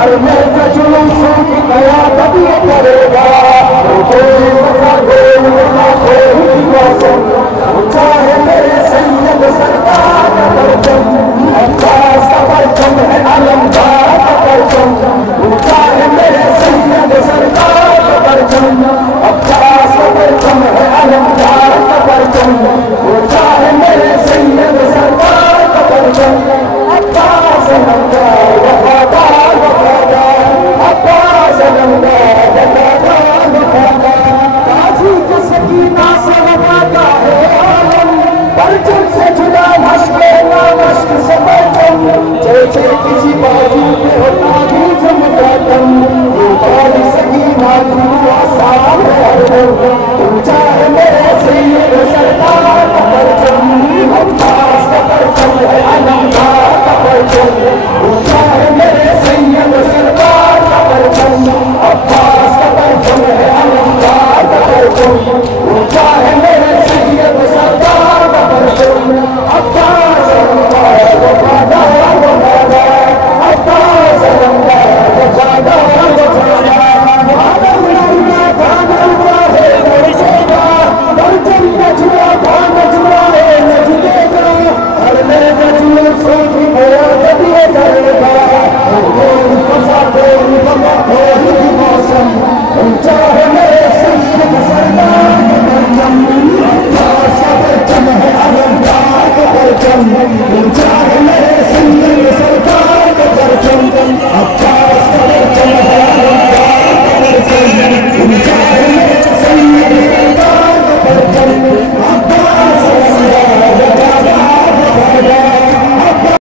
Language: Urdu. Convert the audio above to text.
ہر میں کا جلوس کی قیادت یہ کرے گا چاہے میرے سید سرکار کا پرچم عباس کا پرچم ہے علمدار کا پرچم چاہے میرے سید سرکار کا پرچم عباس کا پرچم ہے علمدار کا پرچم چاہے میرے سید سرکار کا پرچم عباس علمدار وفادار وفادار عباس علمدار وفادار وفادار قاضی کے سکینہ سے وفادہ ہے عالم پرچم سے جدا مشق نہ مشق سے پرچم جیسے کسی بازو پہ ہوتا بھی مقدم یہ قاضی سکینہ کی آسان ہے ہر دم تم چاہے میرے سید سرکار کا پرچم عباس کا پرچم ہے علمدار کا پرچم